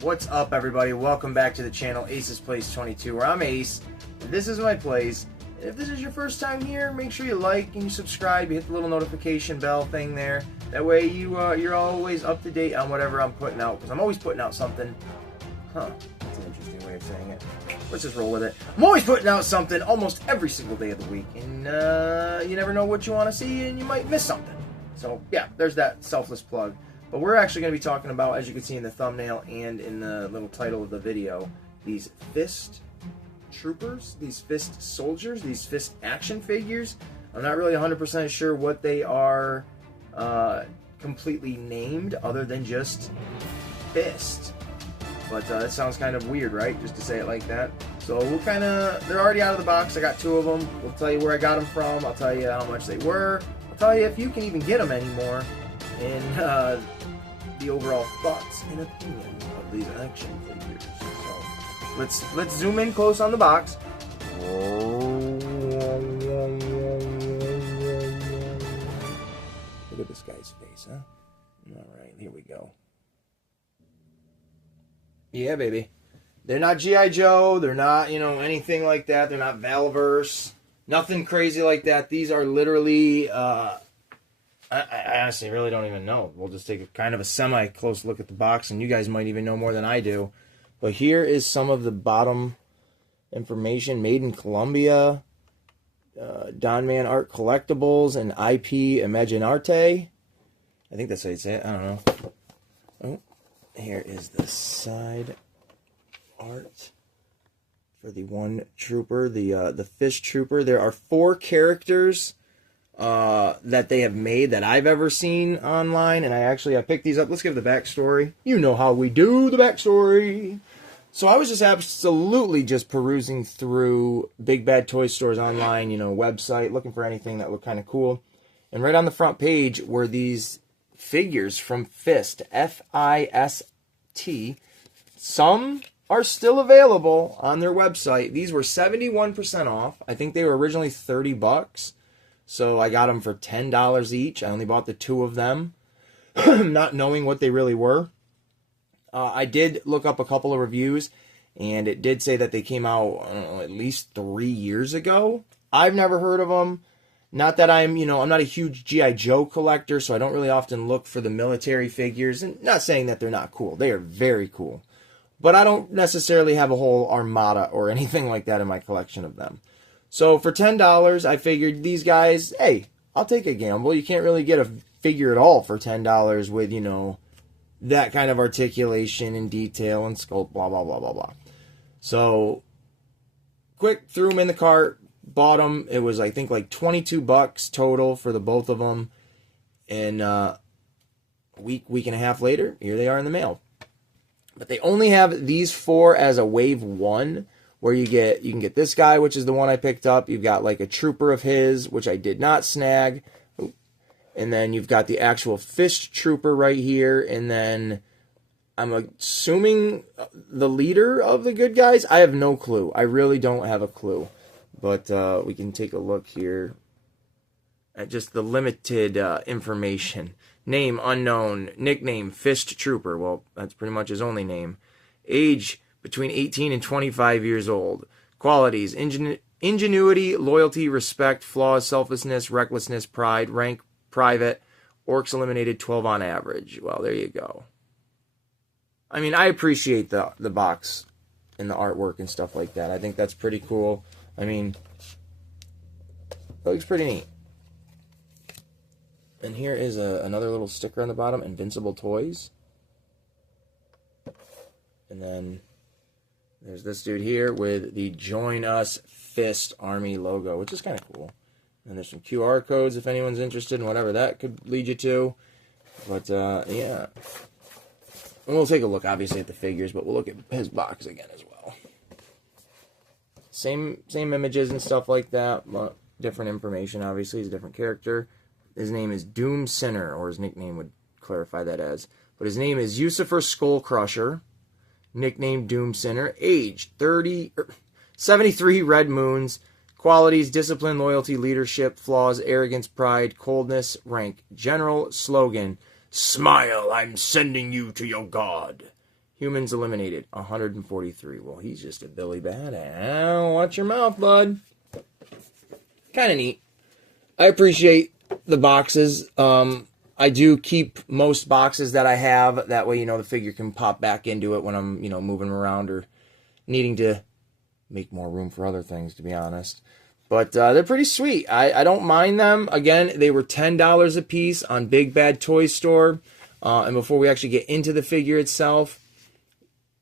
What's up, everybody? Welcome back to the channel Ace's Plays 22, where I'm Ace, and this is my plays. And if this is your first time here, make sure you like and you subscribe. You hit the little notification bell thing there. That way you're always up to date on whatever I'm putting out, because I'm always putting out something. Huh, that's an interesting way of saying it. Let's just roll with it. I'm always putting out something almost every single day of the week, and you never know what you want to see, and you might miss something. So, yeah, there's that selfless plug. But we're actually going to be talking about, as you can see in the thumbnail and in the little title of the video, these fist troopers, these fist soldiers, these fist action figures. I'm not really 100% sure what they are completely named, other than just fist. But that sounds kind of weird, right? Just to say it like that. So we'll they're already out of the box. I got 2 of them. We'll tell you where I got them from. I'll tell you how much they were. I'll tell you if you can even get them anymore. And the overall thoughts and opinions of these action figures. So let's zoom in close on the box. Look at this guy's face, huh? Alright, here we go. Yeah, baby. They're not G.I. Joe, they're not, anything like that. They're not Valverse. Nothing crazy like that. These are literally I honestly really don't even know. We'll just take a semi-close look at the box, and you guys might even know more than I do. But here is some of the bottom information. Made in Colombia, Don Man Art Collectibles, and IP Imaginarte. I think that's how you say it. I don't know. Oh, here is the side art for the one trooper, the fish trooper. There are 4 characters that they have made that I've ever seen online, and I picked these up. Let's give the backstory. You know how we do the backstory. So I was just absolutely just perusing through Big Bad Toy Stores online, website, looking for anything that looked kind of cool. And right on the front page were these figures from Fist, F-I-S-T. Some are still available on their website. These were 71% off. I think they were originally $30. So I got them for $10 each. I only bought the 2 of them, not knowing what they really were. I did look up a couple of reviews, and it did say that they came out, I don't know, at least 3 years ago. I've never heard of them. Not that I'm not a huge G.I. Joe collector, so I don't really often look for the military figures. And not saying that they're not cool. They are very cool. But I don't necessarily have a whole armada or anything like that in my collection of them. So for $10, I figured these guys, hey, I'll take a gamble. You can't really get a figure at all for $10 with, that kind of articulation and detail and sculpt, blah, blah, blah, blah, blah. So, quick, threw them in the cart, bought them. It was, I think, like $22 total for the both of them. And a week and a half later, here they are in the mail. But they only have these 4 as a wave 1. Where you can get this guy, which is the one I picked up. You've got like a trooper of his, which I did not snag. And then you've got the actual fist trooper right here. And then I'm assuming the leader of the good guys. I have no clue. I really don't have a clue. But we can take a look here at just the limited information. Name unknown. Nickname Fist Trooper. Well, that's pretty much his only name. Age between 18 and 25 years old. Qualities: ingenuity, loyalty, respect, flaws, selflessness, recklessness, pride. Rank: private. Orcs eliminated 12 on average. Well, there you go. I mean, I appreciate the box and the artwork and stuff like that. I think that's pretty cool. I mean, it looks pretty neat. And here is another little sticker on the bottom, Invincible Toys. And then there's this dude here with the Join Us Fist Army logo, which is kind of cool. And there's some QR codes if anyone's interested in whatever that could lead you to. But, yeah. And we'll take a look, obviously, at the figures, but we'll look at his box again as well. Same images and stuff like that, but different information, obviously. He's a different character. His name is Doom Sinner, or his nickname would clarify that as. But his name is Yusufer Skullcrusher. Nickname Doom Sinner. Age 73 red moons. Qualities: discipline, loyalty, leadership. Flaws: arrogance, pride, coldness. Rank: general. Slogan: smile, I'm sending you to your god. Humans eliminated, 143. Well, he's just a Billy Badass. Watch your mouth, bud. Kind of neat. I appreciate the boxes. I do keep most boxes that I have. That way, the figure can pop back into it when I'm, moving around or needing to make more room for other things, to be honest. But they're pretty sweet. I don't mind them. Again, they were $10 a piece on Big Bad Toy Store. And before we actually get into the figure itself,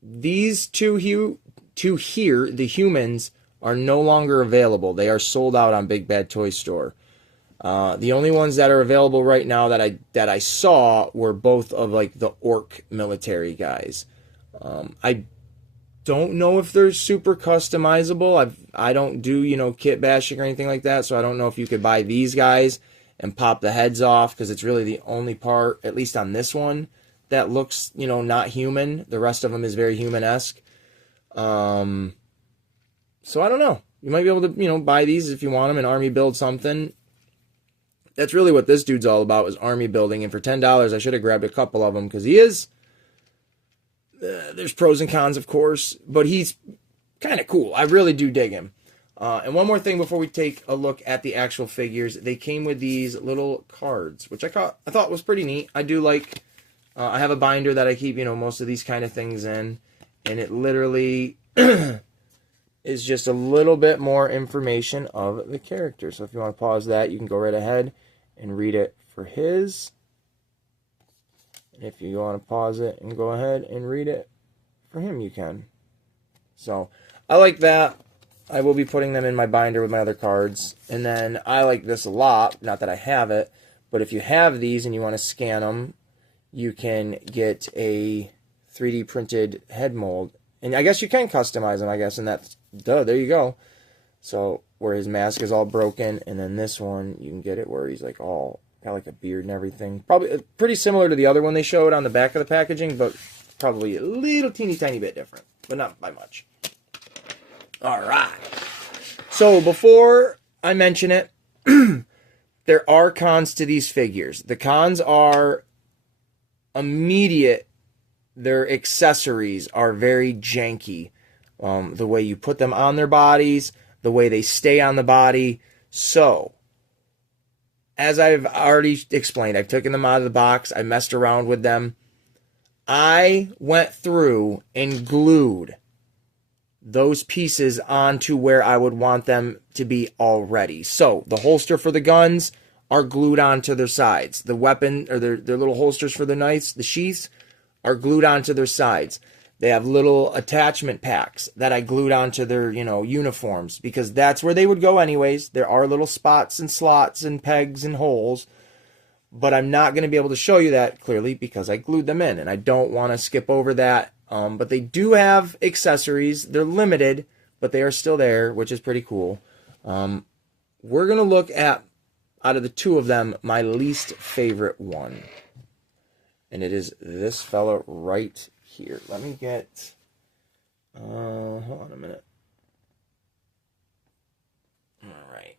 these two here, the humans, are no longer available. They are sold out on Big Bad Toy Store. The only ones that are available right now that I saw were both of like the orc military guys. I don't know if they're super customizable. I don't do kit bashing or anything like that, so I don't know if you could buy these guys and pop the heads off, because it's really the only part, at least on this one, that looks not human. The rest of them is very human-esque. So I don't know. You might be able to buy these if you want them and army build something. That's really what this dude's all about, is army building. And for $10, I should have grabbed a couple of them, because he is... there's pros and cons, of course, but he's kind of cool. I really do dig him. And one more thing before we take a look at the actual figures. They came with these little cards, which I thought was pretty neat. I do like... I have a binder that I keep, most of these kind of things in. And it literally is just a little bit more information of the character. So if you want to pause that, you can go right ahead and read it for his. And if you want to pause it and go ahead and read it for him, you can. So I like that. I will be putting them in my binder with my other cards. And then I like this a lot. Not that I have it, but if you have these and you want to scan them, you can get a 3D printed head mold. And I guess you can customize them, I guess. And that's, there you go. So where his mask is all broken. And then this one, you can get it where he's like all... got like a beard and everything. Probably pretty similar to the other one they showed on the back of the packaging, but probably a little teeny tiny bit different, but not by much. All right. So before I mention it, there are cons to these figures. The cons are immediate. Their accessories are very janky. The way you put them on their bodies, the way they stay on the body. So... as I've already explained, I've taken them out of the box. I messed around with them. I went through and glued those pieces onto where I would want them to be already. So the holster for the guns are glued onto their sides. The weapon, or their little holsters for the knives, the sheaths, are glued onto their sides. They have little attachment packs that I glued onto their, uniforms, because that's where they would go anyways. There are little spots and slots and pegs and holes, but I'm not going to be able to show you that clearly because I glued them in, and I don't want to skip over that. But they do have accessories. They're limited, but they are still there, which is pretty cool. We're going to look at, out of the two of them, my least favorite one. And it is this fella right here. Let me get... hold on a minute. Alright.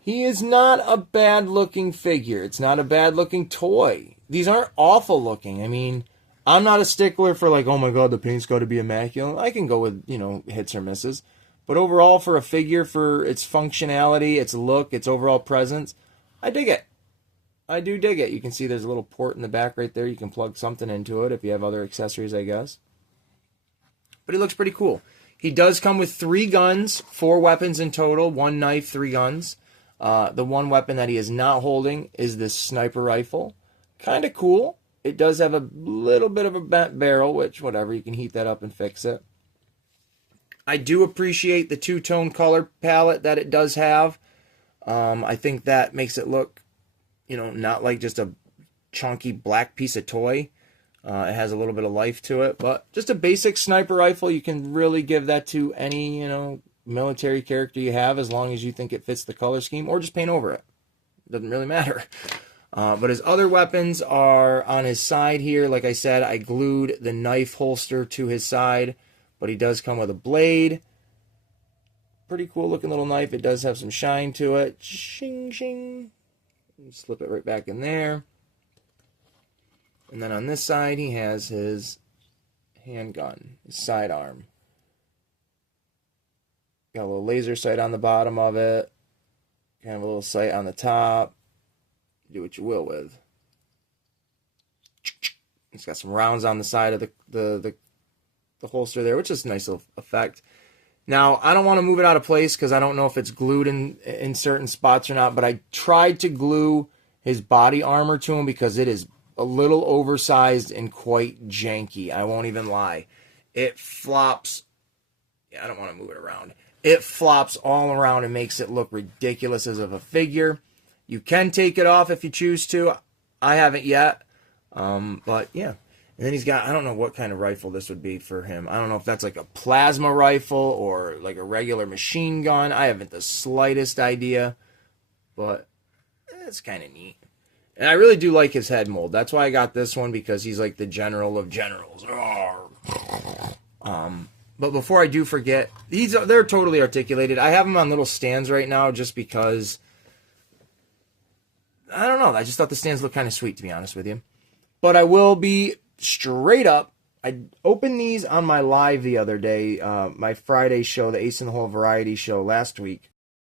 He is not a bad-looking figure. It's not a bad-looking toy. These aren't awful looking. I mean, I'm not a stickler for like, oh my god, the paint's got to be immaculate. I can go with, hits or misses. But overall, for a figure, for its functionality, its look, its overall presence, I dig it. I do dig it. You can see there's a little port in the back right there. You can plug something into it if you have other accessories, I guess. But he looks pretty cool. He does come with 3 guns, 4 weapons in total, 1 knife, 3 guns. The one weapon that he is not holding is this sniper rifle. Kind of cool. It does have a little bit of a bent barrel, which, whatever, you can heat that up and fix it. I do appreciate the 2-tone color palette that it does have. I think that makes it look, not like just a chunky black piece of toy. It has a little bit of life to it, but just a basic sniper rifle. You can really give that to any, military character you have, as long as you think it fits the color scheme, or just paint over it. Doesn't really matter. But his other weapons are on his side here. Like I said, I glued the knife holster to his side, but he does come with a blade. Pretty cool looking little knife. It does have some shine to it. Shing, shing. Slip it right back in there. And then on this side, he has his handgun, sidearm. Got a little laser sight on the bottom of it. Kind of a little sight on the top. Do what you will with. It's got some rounds on the side of the holster there, which is a nice little effect. Now, I don't want to move it out of place because I don't know if it's glued in certain spots or not, but I tried to glue his body armor to him because it is a little oversized and quite janky. I won't even lie. It flops. Yeah, I don't want to move it around. It flops all around and makes it look ridiculous as of a figure. You can take it off if you choose to. I haven't yet. But yeah. And then he's got, I don't know what kind of rifle this would be for him. I don't know if that's like a plasma rifle or like a regular machine gun. I haven't the slightest idea. But it's kind of neat. And I really do like his head mold. That's why I got this one, because he's like the general of generals. But before I do forget, they're totally articulated. I have them on little stands right now just because, I don't know. I just thought the stands looked kind of sweet, to be honest with you. But I will be straight up. I opened these on my live the other day, my Friday show, the Ace in the Hole Variety show last week.